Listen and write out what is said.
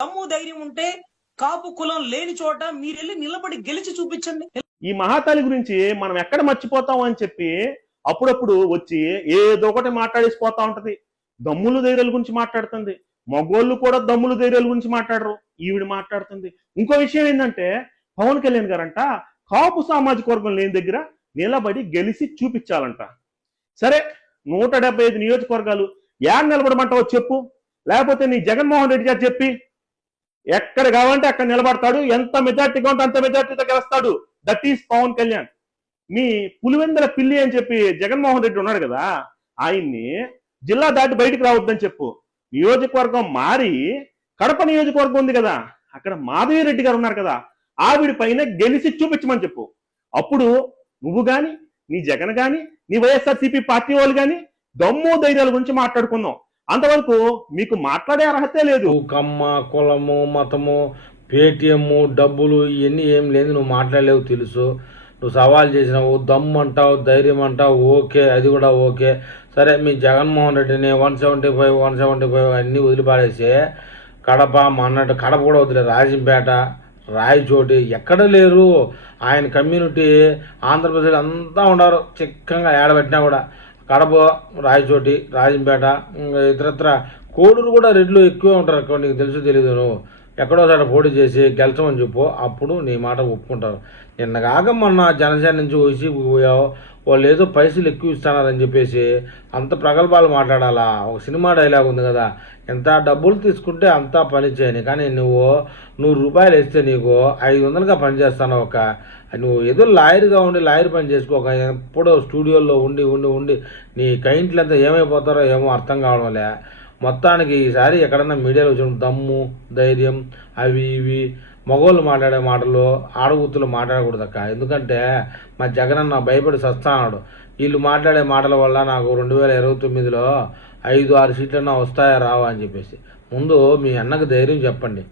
దమ్ము ధైర్యం ఉంటే కాపు కులం లేని చోట మీరెళ్ళి నిలబడి గెలిచి చూపించండి. ఈ మహాతల్లి గురించి మనం ఎక్కడ మర్చిపోతాం అని చెప్పి అప్పుడప్పుడు వచ్చి ఏదో ఒకటి మాట్లాడేసిపోతా ఉంటది. దమ్ములు ధైర్యాల గురించి మాట్లాడుతుంది. మగోళ్ళు కూడా దమ్ములు ధైర్యాల గురించి మాట్లాడరు, ఈవిడ మాట్లాడుతుంది. ఇంకో విషయం ఏంటంటే పవన్ కళ్యాణ్ గారంట కాపు సామాజిక వర్గం లేని దగ్గర నిలబడి గెలిచి చూపించాలంట. సరే 175 నియోజకవర్గాలు యాడ్ నిలబడమంటావో చెప్పు, లేకపోతే నీ జగన్మోహన్ రెడ్డి గారు చెప్పి ఎక్కడ కావాలంటే అక్కడ నిలబడతాడు, ఎంత మెజార్టీగా ఉంటే అంత మెజార్టీతో గెలుస్తాడు. That is Pawan Kalyan. మీ పులివెందుల పిల్లి అని చెప్పి జగన్మోహన్ రెడ్డి ఉన్నాడు కదా, ఆయన్ని జిల్లా దాటి బయటికి రావద్దని చెప్పు. నియోజకవర్గం మారి కడప నియోజకవర్గం ఉంది కదా, అక్కడ మాధవి రెడ్డి గారు ఉన్నారు కదా, ఆవిడ పైన గెలిచి చూపించమని చెప్పు. అప్పుడు నువ్వు గాని, నీ జగన్ గాని, నీ వైఎస్ఆర్సీపీ పార్టీ వాళ్ళు గాని దమ్ము ధైర్యాల గురించి మాట్లాడుకుందాం. అంతవరకు మీకు మాట్లాడే అర్హతే లేదు. కమ్మ, కులము, మతము, పేటిఎం, డబ్బులు ఇవన్నీ ఏం లేదు, నువ్వు మాట్లాడలేవు తెలుసు. నువ్వు సవాల్ చేసినావు, దమ్ము అంటావు, ధైర్యం అంటావు, ఓకే, అది కూడా ఓకే. సరే, మీ జగన్మోహన్ రెడ్డిని 175 అన్నీ వదిలిపాడేసి కడప అన్నట్టు కడప కూడా వదిలే, రాజంపేట, రాయచోటి ఎక్కడ లేరు. ఆయన కమ్యూనిటీ ఆంధ్రప్రదేశ్ అంతా ఉన్నారు చిక్కంగా ఏడబెట్టినా కూడా. కడప, రాయచోటి, రాజంపేట, ఇతరత్ర కోడూరు కూడా రెడ్లు ఎక్కువే ఉంటారు. నీకు తెలుసు తెలీదు, నువ్వు ఎక్కడోసారి పోటీ చేసి గెలిచమని చెప్పు, అప్పుడు నీ మాట ఒప్పుకుంటారు. నిన్న కాక మొన్న జనసేన నుంచి వైసీపీకి పోయావు, వాళ్ళు ఏదో పైసలు ఎక్కువ ఇస్తున్నారని చెప్పేసి అంత ప్రగల్భాలు మాట్లాడాలా? ఒక సినిమా డైలాగ్ ఉంది కదా, ఎంత డబ్బులు తీసుకుంటే అంతా పని చేయని, కానీ నువ్వు 100 రూపాయలు వేస్తే నీకు 500గా పని చేస్తాను. నువ్వు ఏదో లాయర్గా ఉండి లాయర్ పని చేసుకోక, ఎప్పుడో స్టూడియోలో ఉండి ఉండి ఉండి నీ కైంట్లంతా ఏమైపోతారో ఏమో అర్థం కావడం లే. మొత్తానికి ఈసారి ఎక్కడన్నా మీడియాలో వచ్చిన దమ్ము ధైర్యం అవి ఇవి మగోళ్ళు మాట్లాడే మాటలు ఆడగుత్తులు మాట్లాడకూడదక్క. ఎందుకంటే మా జగనన్న భయపడి సస్తానాడు. వీళ్ళు మాట్లాడే మాటల వల్ల నాకు 2029లో 5-6 సీట్లన్నా వస్తాయా రావా అని చెప్పేసి. ముందు మీ అన్నకు ధైర్యం చెప్పండి.